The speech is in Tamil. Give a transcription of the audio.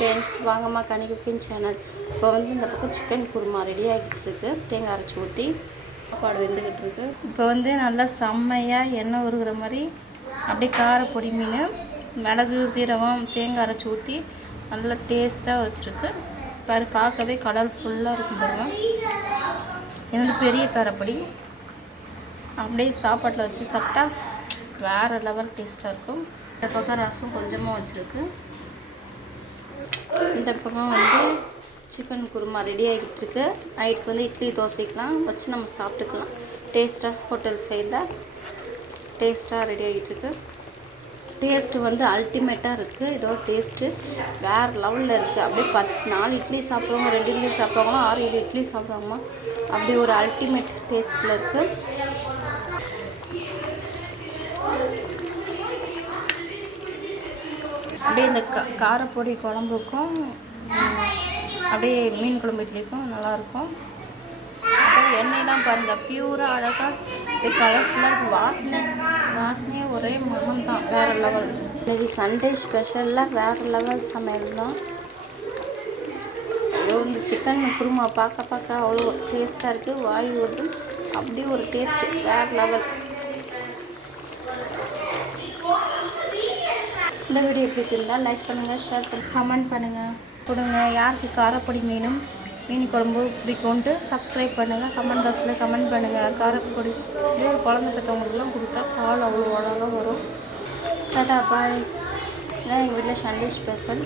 ஃப்ரெண்ட்ஸ் வாங்கம்மா கனி குக்கிங் சேனல் இப்போ வந்து இந்த பக்கம் சிக்கன் குருமா ரெடி ஆகிட்டு இருக்கு. தேங்காய் அரைச்சி ஊற்றி சாப்பாடு வெந்துக்கிட்டு இருக்கு. இப்போ வந்து நல்லா செம்மையாக எண்ணெய் உருகிற மாதிரி அப்படியே கார பொடி மீன் மிளகு சீரகம் தேங்காய் அரைச்சி ஊற்றி நல்லா டேஸ்ட்டாக வச்சுருக்கு. பாரு பார்க்கவே கடல் ஃபுல்லாக இருக்கும் பாருங்க. இது வந்து பெரிய காரப்பொடி அப்படியே சாப்பாட்டில் வச்சு சாப்பிட்டா வேறு லெவல் டேஸ்ட்டாக இருக்கும். இந்த பக்கம் ரசம் கொஞ்சமாக வச்சுருக்கு. இந்த பக்கம் வந்து சிக்கன் குருமா ரெடி ஆகிட்டு இருக்கு நைட் வந்து இட்லி தோசைக்கெலாம் வச்சு நம்ம சாப்பிட்டுக்கலாம். டேஸ்ட்டாக ஹோட்டல் சைடில் டேஸ்ட்டாக ரெடி ஆகிட்டுருக்கு டேஸ்ட்டு வந்து அல்டிமேட்டாக இருக்குது இதோட டேஸ்ட்டு வேறு லெவலில் இருக்குது அப்படியே பத்து நாலு இட்லி சாப்பிடுவாங்க ரெண்டு இட்லி சாப்பிடுவாங்களோ ஆறு ஏழு இட்லி சாப்பிடுவாங்கம்மா அப்படி ஒரு அல்டிமேட் டேஸ்ட்டில் இருக்குது அப்படியே இந்த க காரப்பொடி குழம்புக்கும் அப்படியே மீன் குழம்பு இட்லிக்கும் நல்லாயிருக்கும் அப்புறம் எண்ணெயெலாம் பாருங்கள் பியூராக அழகாக இது கலர்ஃபுல்லாக இருக்குது வாசனை வாசனையே ஒரே முகம் தான் வேறு லெவல் இன்னைக்கு சண்டே ஸ்பெஷலில் வேறு லெவல் சமையல் தான். ஐயோ இந்த சிக்கன் குருமா பார்க்க பார்க்க அவ்வளோ டேஸ்ட்டாக இருக்குது வாய் வருது அப்படியே ஒரு டேஸ்ட்டு வேறு லெவல் இந்த வீடியோ எப்படி இருந்தால் லைக் பண்ணுங்கள் ஷேர் பண்ணுங்கள் கமெண்ட் பண்ணுங்கள் கொடுங்க. யாருக்கு காரப்பொடி மீனும் மீன் குழம்பு பிடிக்கும்ட்டு சப்ஸ்கிரைப் பண்ணுங்கள் கமெண்ட் பாக்ஸில் கமெண்ட் பண்ணுங்கள் காரப்பொடி இதே குழந்தை பெற்றவங்களுக்குலாம் கொடுத்தா பால் அவ்வளோ அழகாக வரும். டாட்டா பாய் இதான் எங்கள் வீட்டில் சண்டே ஸ்பெஷல்